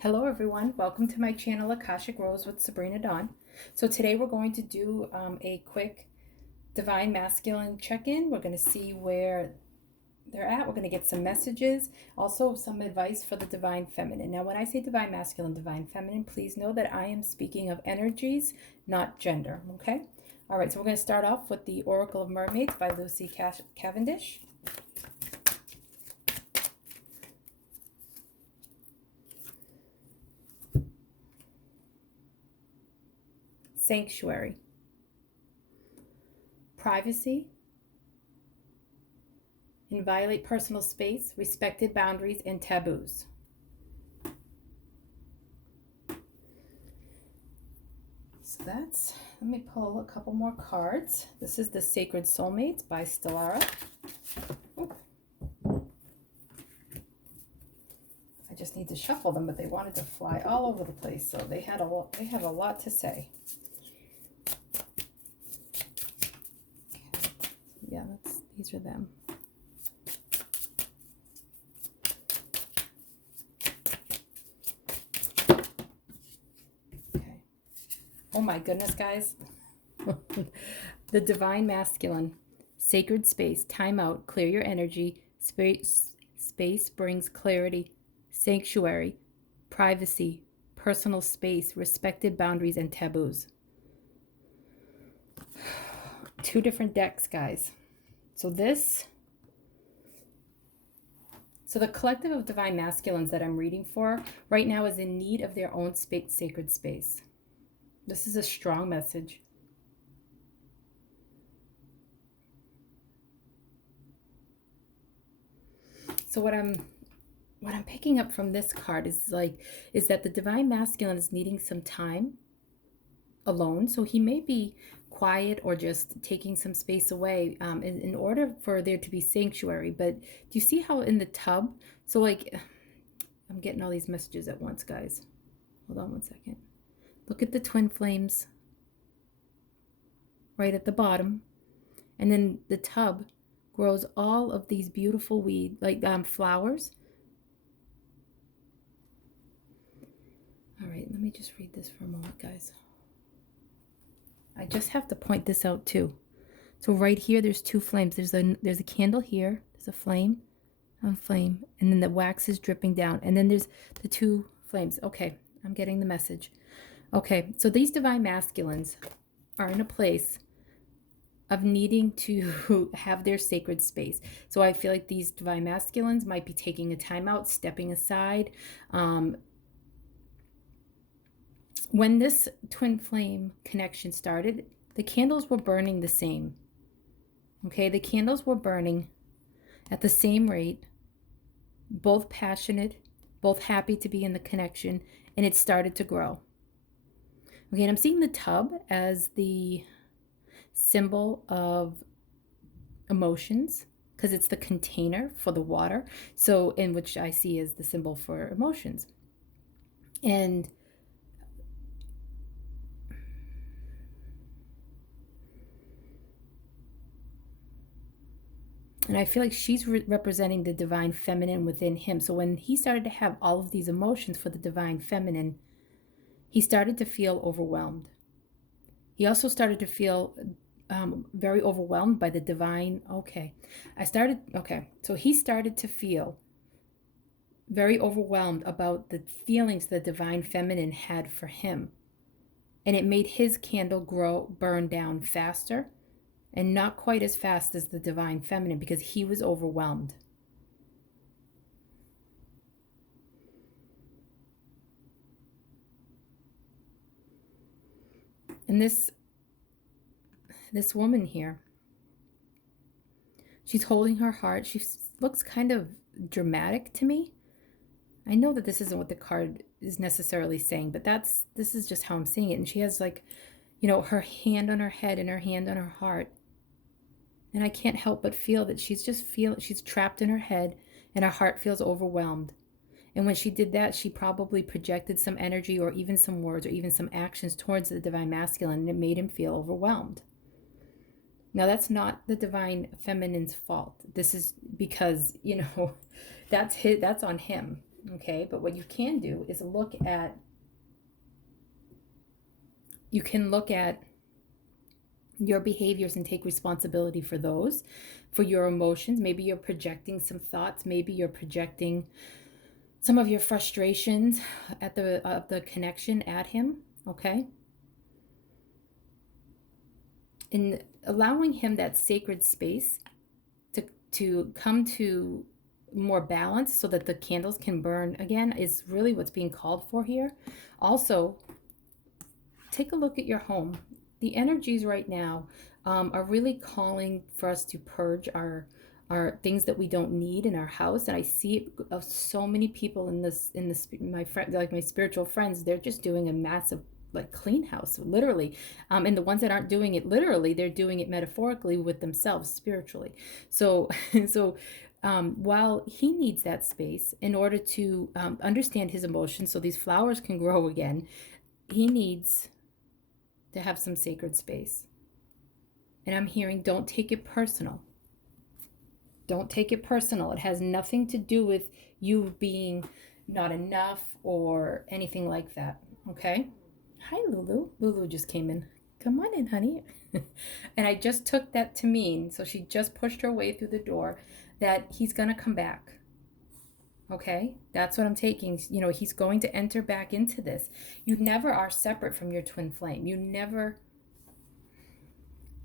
Hello everyone, welcome to my channel Akashic Rose with Sabrina Dawn. So today we're going to do a quick Divine Masculine check-in. We're going to see where they're at. We're going to get some messages, also some advice for the Divine Feminine. Now when I say Divine Masculine, Divine Feminine, please know that I am speaking of energies, not gender, okay? All right, so we're going to start off with the Oracle of Mermaids by Lucy Cavendish. Sanctuary. Privacy. Inviolate personal space, respected boundaries, and taboos. So that's, let me pull a couple more cards. This is the Sacred Soulmates by Stellara. Ooh. I just need to shuffle them, but they wanted to fly all over the place, so they have a lot to say. Yeah, these are them. Okay. Oh my goodness, guys. The Divine Masculine. Sacred space. Time out. Clear your energy. Space brings clarity. Sanctuary. Privacy. Personal space. Respected boundaries and taboos. Two different decks, guys. So the collective of Divine Masculines that I'm reading for right now is in need of their own sacred space. This is a strong message. So what I'm picking up from this card is that the Divine Masculine is needing some time alone. So he may be quiet or just taking some space away in order for there to be sanctuary. But do you see how in the tub? So like, I'm getting all these messages at once, guys. Hold on one second. Look at the twin flames right at the bottom. And then the tub grows all of these beautiful flowers. All right, let me just read this for a moment, guys. I just have to point this out too. So right here, there's two flames. There's a candle here. There's a flame, and then the wax is dripping down. And then there's the two flames. Okay, I'm getting the message. Okay, so these Divine Masculines are in a place of needing to have their sacred space. So I feel like these Divine Masculines might be taking a time out, stepping aside. When this twin flame connection started, the candles were burning the same. Okay, the candles were burning at the same rate, both passionate, both happy to be in the connection, and it started to grow. Okay, and I'm seeing the tub as the symbol of emotions because it's the container for the water. So, in which I see as the symbol for emotions. And I feel like she's representing the Divine Feminine within him. So when he started to have all of these emotions for the Divine Feminine, he started to feel overwhelmed. He also started to feel very overwhelmed by the Divine. So he started to feel very overwhelmed about the feelings the Divine Feminine had for him. And it made his candle burn down faster. And not quite as fast as the Divine Feminine because he was overwhelmed. And this woman here, she's holding her heart. She looks kind of dramatic to me. I know that this isn't what the card is necessarily saying, but this is just how I'm seeing it. And she has her hand on her head and her hand on her heart. And I can't help but feel that she's trapped in her head and her heart feels overwhelmed. And when she did that, she probably projected some energy or even some words or even some actions towards the Divine Masculine, and it made him feel overwhelmed. Now, that's not the Divine Feminine's fault. This is because, that's on him. Okay, but what you can do is look at your behaviors and take responsibility for those, for your emotions. Maybe you're projecting some thoughts, maybe you're projecting some of your frustrations at the connection at him, okay? And allowing him that sacred space to come to more balance so that the candles can burn again is really what's being called for here. Also, take a look at your home. The energies right now are really calling for us to purge our things that we don't need in our house. And I see it of so many people in this my friend, like my spiritual friends, they're just doing a massive like clean house, literally. And the ones that aren't doing it literally, they're doing it metaphorically with themselves spiritually. So so while he needs that space in order to understand his emotions so these flowers can grow again, he needs to have some sacred space. And I'm hearing, don't take it personal. Don't take it personal. It has nothing to do with you being not enough or anything like that. Okay? Hi, Lulu. Lulu just came in. Come on in, honey. And I just took that to mean, so she just pushed her way through the door, that he's going to come back. Okay? That's what I'm taking. You know, he's going to enter back into this. You never are separate from your twin flame.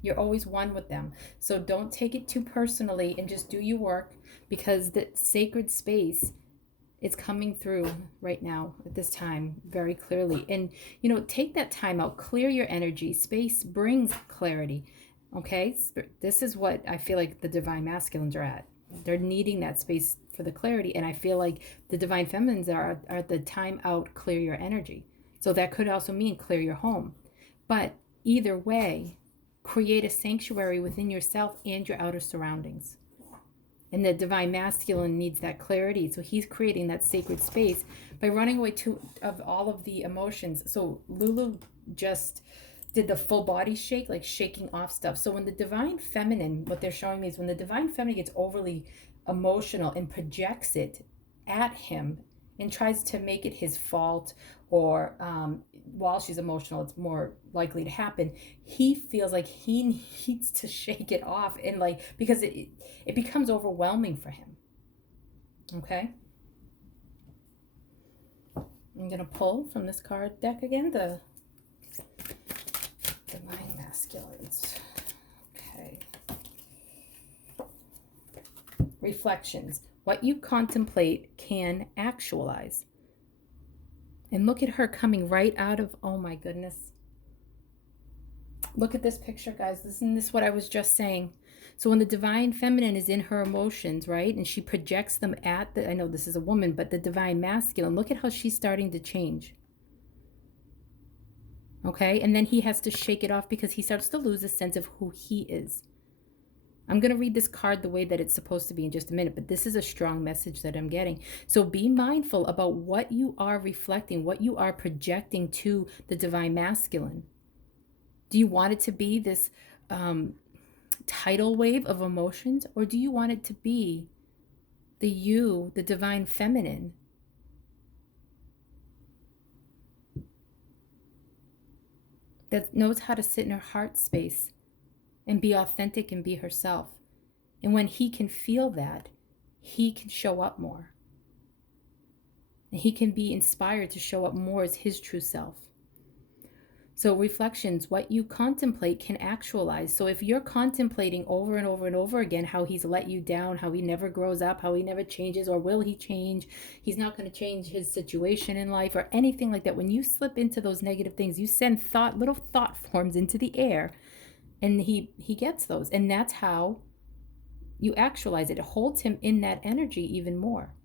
You're always one with them. So don't take it too personally and just do your work, because the sacred space is coming through right now at this time very clearly. And, you know, take that time out, clear your energy. Space brings clarity. Okay? This is what I feel like the divine masculines are at. They're needing that space for the clarity. And I feel like the divine feminines are at the time out, clear your energy. So that could also mean clear your home. But either way, create a sanctuary within yourself and your outer surroundings. And the divine masculine needs that clarity. So he's creating that sacred space by running away of all of the emotions. So Lulu just did the full body shake, like shaking off stuff. So when the divine feminine, what they're showing me is when the divine feminine gets overly emotional and projects it at him and tries to make it his fault, or while she's emotional, it's more likely to happen. He feels like he needs to shake it off, and like, because it becomes overwhelming for him. Okay. I'm going to pull from this card deck again, the divine masculines. Okay. Reflections. What you contemplate can actualize. And look at her coming right out of, oh my goodness. Look at this picture, guys. Isn't this what I was just saying? So when the divine feminine is in her emotions, right, and she projects them at I know this is a woman, but the divine masculine, look at how she's starting to change. Okay, and then he has to shake it off because he starts to lose a sense of who he is. I'm going to read this card the way that it's supposed to be in just a minute, but this is a strong message that I'm getting. So be mindful about what you are reflecting, what you are projecting to the divine masculine. Do you want it to be this tidal wave of emotions, or do you want it to be the divine feminine, that knows how to sit in her heart space and be authentic and be herself? And when he can feel that, he can show up more. And he can be inspired to show up more as his true self. So reflections, what you contemplate can actualize. So if you're contemplating over and over and over again how he's let you down, how he never grows up, how he never changes, or will he change, he's not going to change his situation in life or anything like that, when you slip into those negative things, you send little thought forms into the air, and he gets those. And that's how you actualize it. It holds him in that energy even more.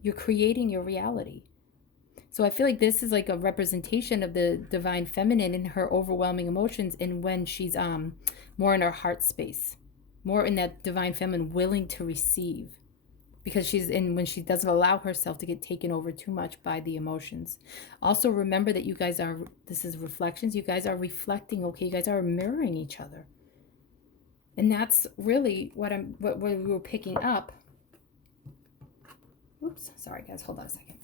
You're creating your reality. So I feel like this is like a representation of the divine feminine in her overwhelming emotions, and when she's more in her heart space, more in that divine feminine, willing to receive, because when she doesn't allow herself to get taken over too much by the emotions. Also remember that you guys this is reflections, you guys are reflecting, okay? You guys are mirroring each other. And that's really what we were picking up Oops, sorry guys, hold on a second.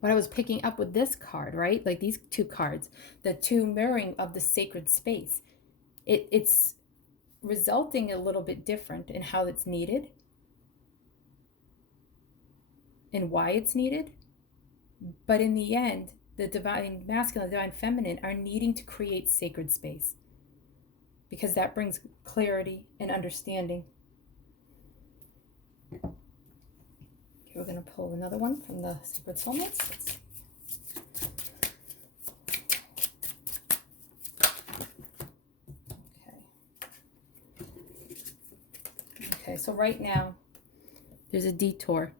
What I was picking up with this card, right? Like these two cards, the two mirroring of the sacred space. It's resulting a little bit different in how it's needed and why it's needed. But in the end, the divine masculine, the divine feminine are needing to create sacred space because that brings clarity and understanding. Okay, we're going to pull another one from the Sacred Soulmates. Let's see. Okay, so right now, there's a detour.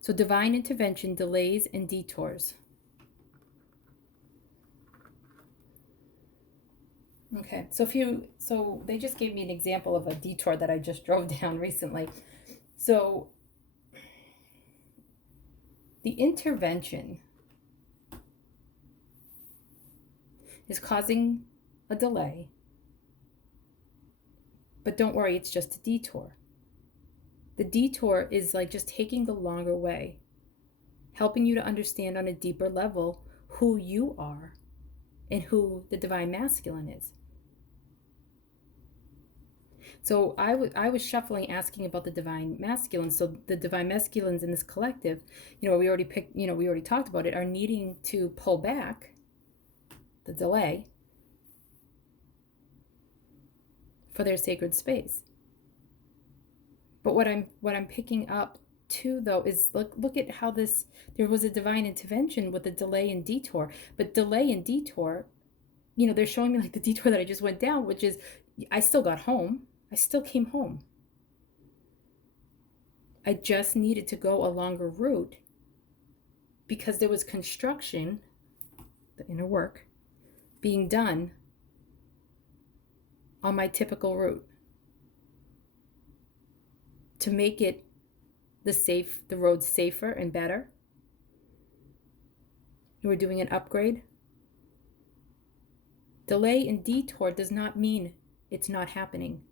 So divine intervention, delays, and detours. Okay, so they just gave me an example of a detour that I just drove down recently. So the intervention is causing a delay, but don't worry, it's just a detour. The detour is like just taking the longer way, helping you to understand on a deeper level who you are and who the divine masculine is. So I was shuffling, asking about the divine masculine. So the divine masculines in this collective, we already talked about it, are needing to pull back the delay for their sacred space. But what I'm picking up too, though, is look at how there was a divine intervention with the delay and detour. But delay and detour, they're showing me like the detour that I just went down, which is I still got home. I still came home. I just needed to go a longer route because there was construction, the inner work, being done on my typical route to make it the road safer and better. We're doing an upgrade. Delay and detour does not mean it's not happening.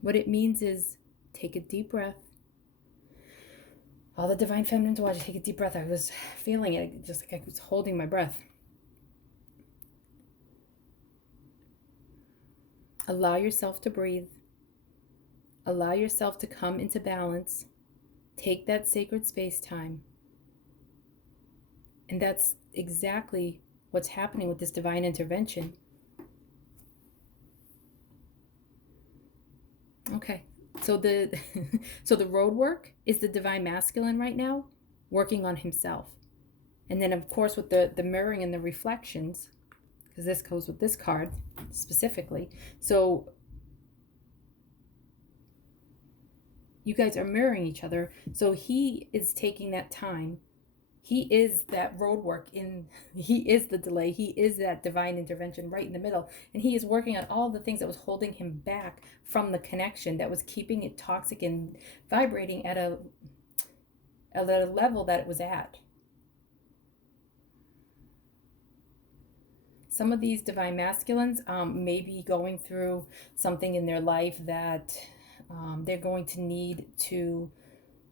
What it means is take a deep breath. All the divine feminines watch, take a deep breath. I was feeling it, just like I was holding my breath. Allow yourself to breathe. Allow yourself to come into balance. Take that sacred space time. And that's exactly what's happening with this divine intervention. Okay, so the road work is the divine masculine right now working on himself. And then of course with the mirroring and the reflections, because this goes with this card specifically. So you guys are mirroring each other. So he is taking that time. He is that road work he is the delay. He is that divine intervention right in the middle. And he is working on all the things that was holding him back from the connection, that was keeping it toxic and vibrating at a level that it was at. Some of these divine masculines may be going through something in their life that they're going to need to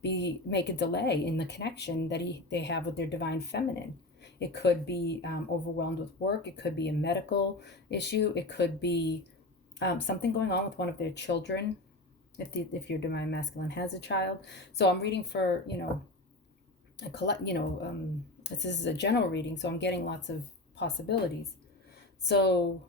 make a delay in the connection that they have with their divine feminine. It could be overwhelmed with work. It could be a medical issue. It could be something going on with one of their children, if your divine masculine has a child. So I'm reading for this is a general reading, so I'm getting lots of possibilities. So,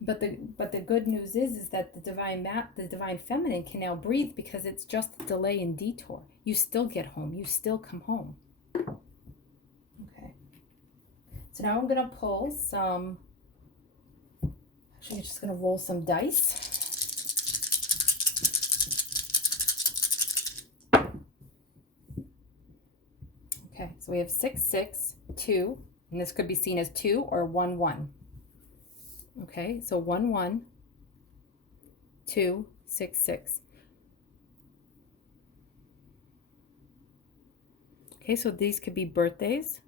but the good news is that the divine feminine can now breathe, because it's just a delay and detour. You still get home. You still come home. Okay. So now I'm gonna pull some. Actually, I'm just gonna roll some dice. Okay, so we have 6, 6, 2, and this could be seen as 2 or 1, 1. Okay, so 1, 1, 2, 6, 6. Okay, so these could be birthdays.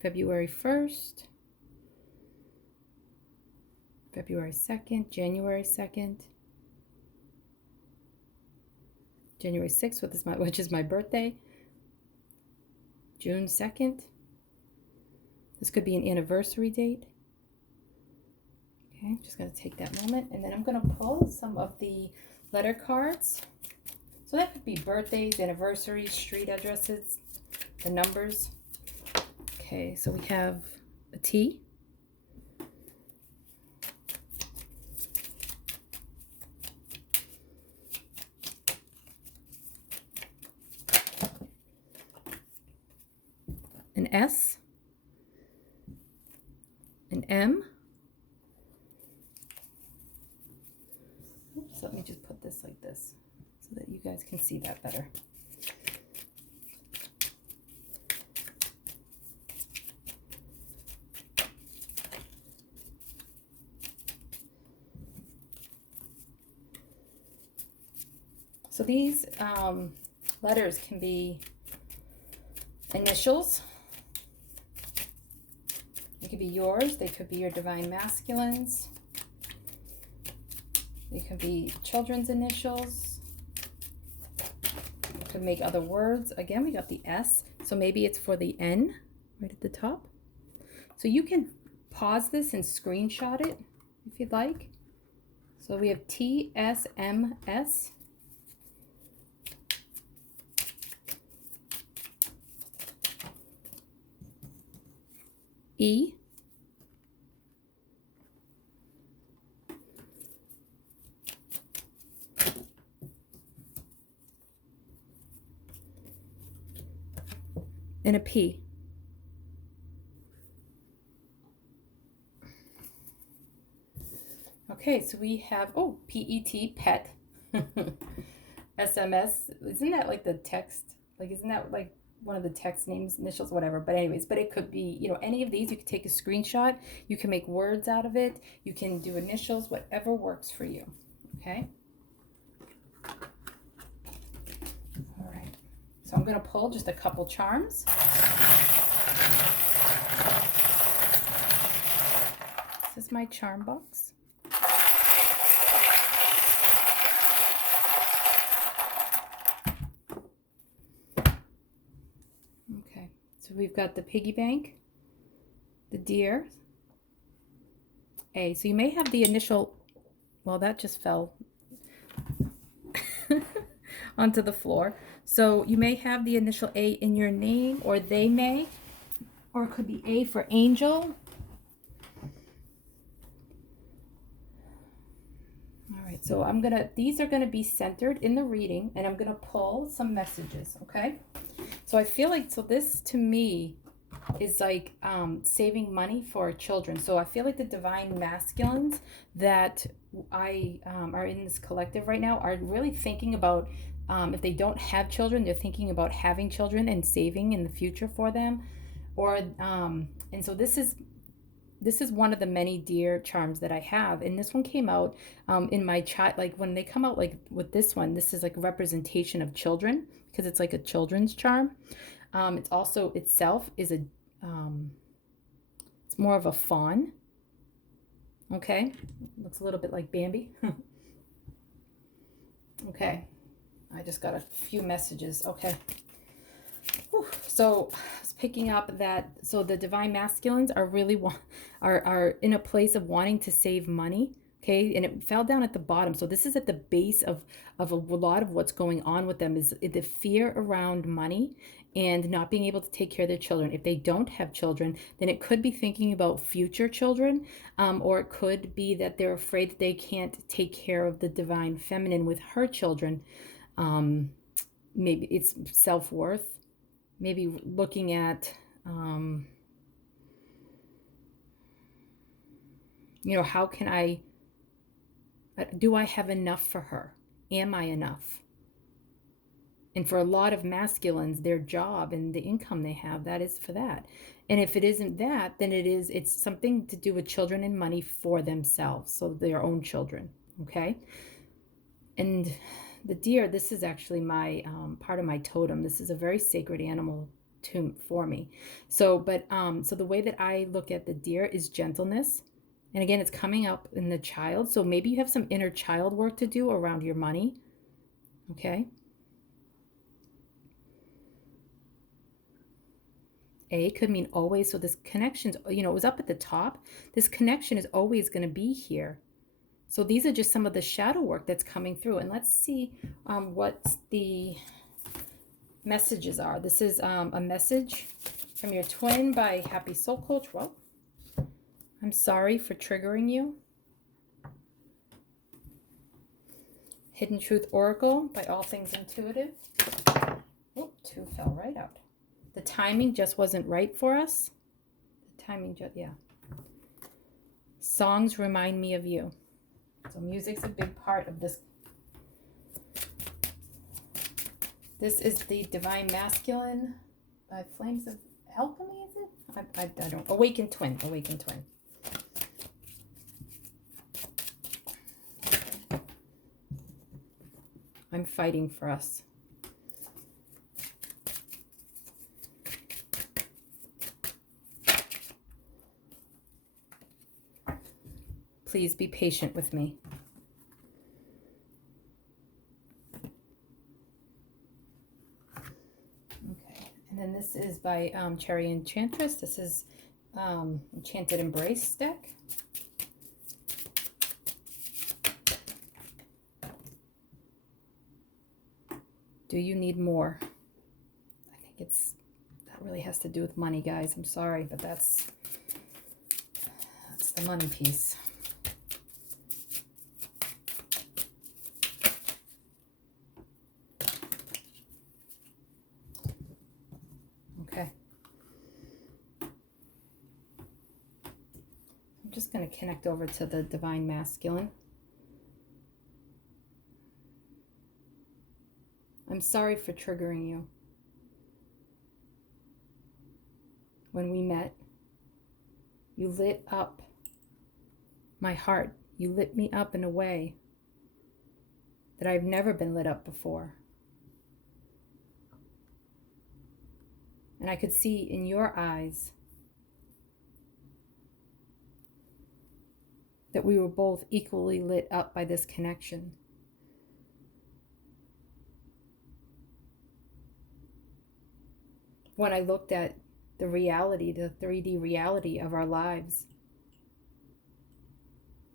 February 1st. February 2nd, January 2nd, January 6th, which is my birthday, June 2nd. This could be an anniversary date. Okay, I'm just going to take that moment, and then I'm going to pull some of the letter cards. So that could be birthdays, anniversaries, street addresses, the numbers. Okay, so we have a T. An S. An M. Oops, let me just put this like this so that you guys can see that better. So these letters can be initials. They could be yours. They could be your divine masculines. They could be children's initials. You could make other words. Again, we got the S. So maybe it's for the N right at the top. So you can pause this and screenshot it if you'd like. So we have TSMS. E. And a P. Okay, so we have, oh, PET, pet. SMS, isn't that like the text? Like, isn't that like one of the text names, initials, whatever? But anyways, but it could be, you know, any of these. You could take a screenshot. You can make words out of it. You can do initials, whatever works for you. Okay. All right. So I'm going to pull just a couple charms. This is my charm box. Okay, so we've got the piggy bank, the deer, A. So you may have the initial, well, that just fell onto the floor. So you may have the initial A in your name, or they may, or it could be A for angel. All right, so these are gonna be centered in the reading, and I'm gonna pull some messages, okay? So I feel like, so this to me is like saving money for children. So I feel like the divine masculines that are in this collective right now are really thinking about, if they don't have children, they're thinking about having children and saving in the future for them. Or and so this is one of the many deer charms that I have, and this one came out in my child, like when they come out like with this one, this is like a representation of children because it's like a children's charm. It's also itself is a it's more of a fawn. Okay, looks a little bit like Bambi. Okay, I just got a few messages. Okay. Whew. So I was picking up that, so the divine masculines are really are in a place of wanting to save money. Okay, and it fell down at the bottom. So this is at the base of a lot of what's going on with them, is the fear around money and not being able to take care of their children. If they don't have children, then it could be thinking about future children, or it could be that they're afraid that they can't take care of the divine feminine with her children. Maybe it's self-worth. Maybe looking at, how can do I have enough for her? Am I enough? And for a lot of masculines, their job and the income they have, that is for that. And if it isn't that, then it's something to do with children and money for themselves, so their own children, okay? And the deer, this is actually my part of my totem. This is a very sacred animal for me. So the way that I look at the deer is gentleness, And again, it's coming up in the child. So maybe you have some inner child work to do around your money. Okay. A could mean always. So this connection's, it was up at the top. This connection is always going to be here. So these are just some of the shadow work that's coming through. And let's see what the messages are. This is a message from your twin by Happy Soul Coach. Well, I'm sorry for triggering you. Hidden Truth Oracle by All Things Intuitive. Oh, 2 fell right out. The timing just wasn't right for us. The timing just, yeah. Songs remind me of you. So music's a big part of this. This is the Divine Masculine by Flames of Alchemy, is it? I don't. Awakened Twin. Awakened Twin. I'm fighting for us. Please be patient with me. Okay, and then this is by Cherry Enchantress. This is Enchanted Embrace deck. Do you need more? I think that really has to do with money, guys. I'm sorry, but that's the money piece. Okay. I'm just going to connect over to the Divine Masculine. I'm sorry for triggering you. When we met, you lit up my heart. You lit me up in a way that I've never been lit up before. And I could see in your eyes that we were both equally lit up by this connection. When I looked at the reality, the 3D reality of our lives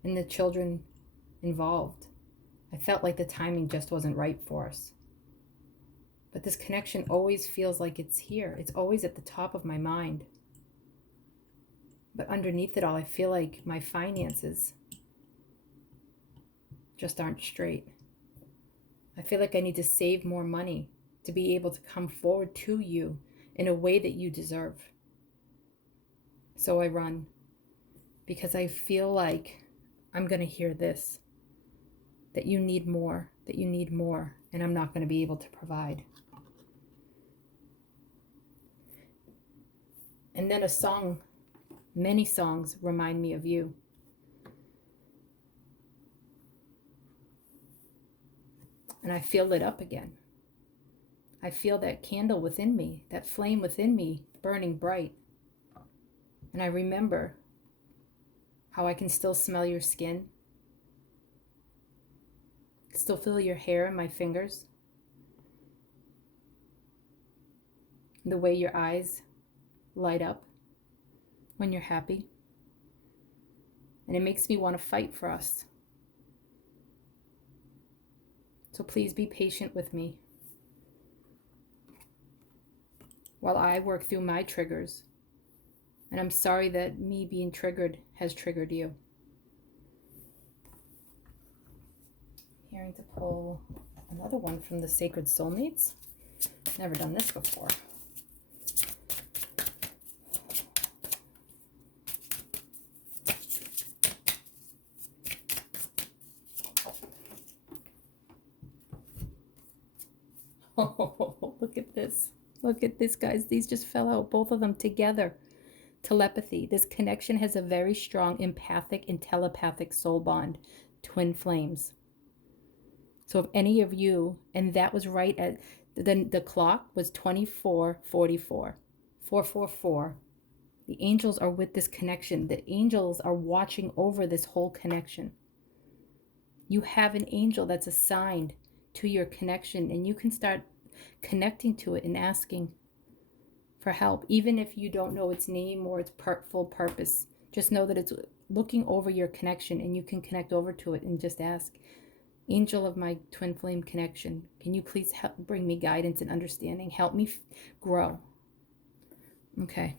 and the children involved, I felt like the timing just wasn't right for us. But this connection always feels like it's here. It's always at the top of my mind. But underneath it all, I feel like my finances just aren't straight. I feel like I need to save more money to be able to come forward to you in a way that you deserve. So I run because I feel like I'm going to hear this, that you need more, and I'm not going to be able to provide. And then a song, many songs remind me of you. And I feel lit up again. I feel that candle within me, that flame within me burning bright. And I remember how I can still smell your skin, still feel your hair in my fingers, the way your eyes light up when you're happy. And it makes me want to fight for us. So please be patient with me while I work through my triggers. And I'm sorry that me being triggered has triggered you. Hearing to pull another one from the Sacred Soulmates. Never done this before. Oh, look at this. Look at this, guys. These just fell out, both of them together. Telepathy. This connection has a very strong empathic and telepathic soul bond. Twin flames. So if any of you, and that was right at, the clock was 24:44. 444. The angels are with this connection. The angels are watching over this whole connection. You have an angel that's assigned to your connection, and you can start connecting to it and asking for help, even if you don't know its name or its full purpose. Just know that it's looking over your connection, and you can connect over to it and just ask, angel of my twin flame connection, can you please help bring me guidance and understanding? Help me grow. Okay.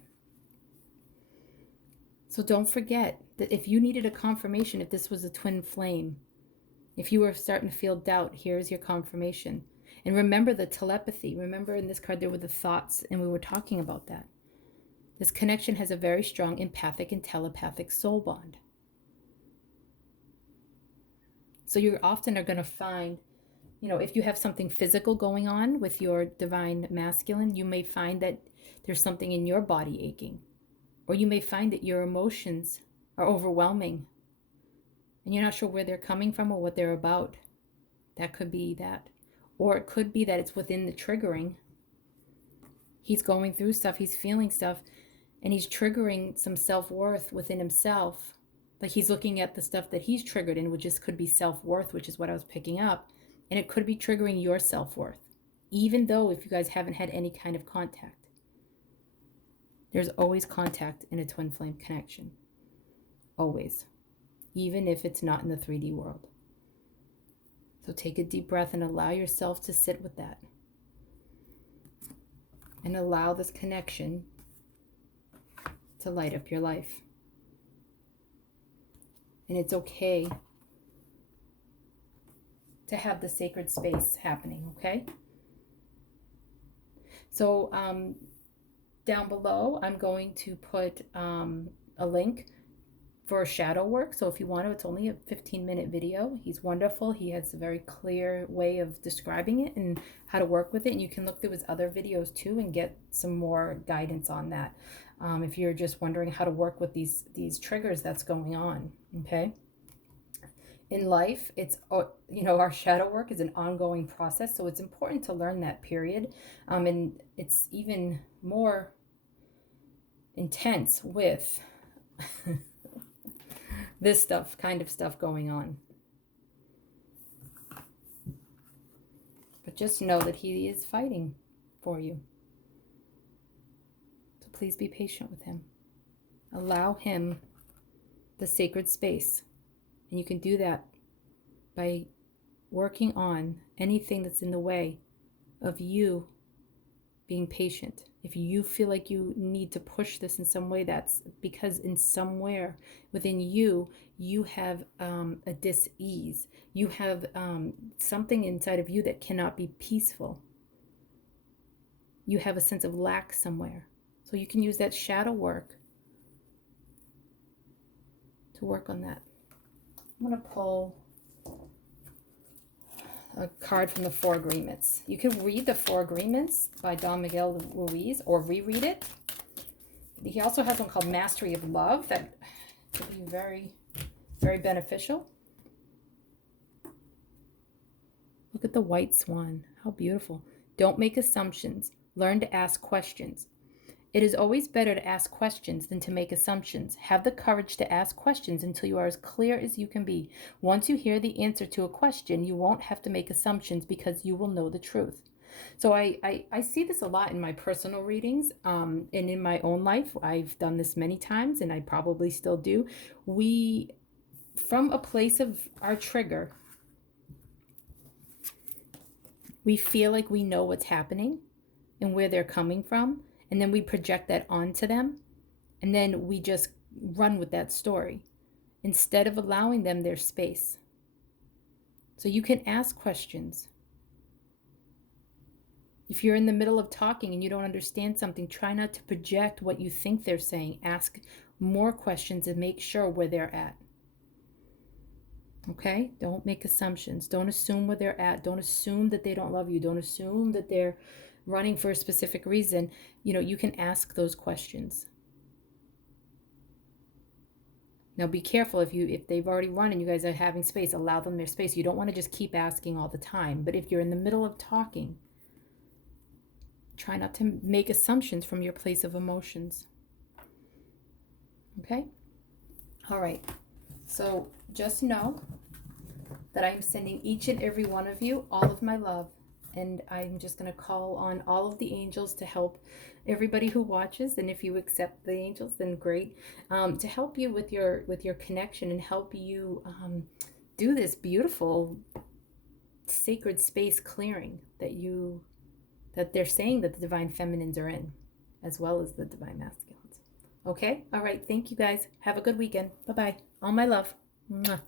So don't forget that if you needed a confirmation, if this was a twin flame, if you were starting to feel doubt, here's your confirmation. And remember the telepathy. Remember in this card there were the thoughts, and we were talking about that. This connection has a very strong empathic and telepathic soul bond. So you often are going to find, if you have something physical going on with your divine masculine, you may find that there's something in your body aching. Or you may find that your emotions are overwhelming and you're not sure where they're coming from or what they're about. That could be that. Or it could be that it's within the triggering. He's going through stuff, he's feeling stuff, and he's triggering some self-worth within himself. Like he's looking at the stuff that he's triggered in, which could be self-worth, which is what I was picking up. And it could be triggering your self-worth, even though if you guys haven't had any kind of contact. There's always contact in a twin flame connection. Always. Even if it's not in the 3D world. So take a deep breath and allow yourself to sit with that. And allow this connection to light up your life. And it's okay to have the sacred space happening, okay? So, down below, I'm going to put a link for shadow work. So if you want to, it's only a 15-minute video. He's wonderful. He has a very clear way of describing it and how to work with it. And you can look through his other videos too and get some more guidance on that. If you're just wondering how to work with these triggers that's going on, okay? In life, it's, our shadow work is an ongoing process. So it's important to learn that, period. And it's even more intense with this kind of stuff going on. But just know that he is fighting for you. So please be patient with him. Allow him the sacred space. And you can do that by working on anything that's in the way of you being patient. If you feel like you need to push this in some way, that's because in somewhere within you, you have a dis-ease. You have something inside of you that cannot be peaceful. You have a sense of lack somewhere. So you can use that shadow work to work on that. I'm going to pull a card from the Four Agreements. You can read the Four Agreements by Don Miguel Ruiz or reread it. He also has one called Mastery of Love that could be very, very beneficial. Look at the white swan. How beautiful. Don't make assumptions. Learn to ask questions. It is always better to ask questions than to make assumptions. Have the courage to ask questions until you are as clear as you can be. Once you hear the answer to a question, you won't have to make assumptions because you will know the truth. So I see this a lot in my personal readings and in my own life. I've done this many times and I probably still do. We, from a place of our trigger, we feel like we know what's happening and where they're coming from. And then we project that onto them. And then we just run with that story instead of allowing them their space. So you can ask questions. If you're in the middle of talking and you don't understand something, try not to project what you think they're saying. Ask more questions and make sure where they're at. Okay? Don't make assumptions. Don't assume where they're at. Don't assume that they don't love you. Don't assume that they're running for a specific reason. You can ask those questions. Now be careful if they've already run and you guys are having space, allow them their space. You don't want to just keep asking all the time. But if you're in the middle of talking, try not to make assumptions from your place of emotions. Okay? All right. So just know that I'm sending each and every one of you all of my love. And I'm just going to call on all of the angels to help everybody who watches. And if you accept the angels, then great. To help you with your connection and help you do this beautiful sacred space clearing that they're saying that the divine feminines are in, as well as the divine masculines. Okay? All right. Thank you guys. Have a good weekend. Bye-bye. All my love. Mwah.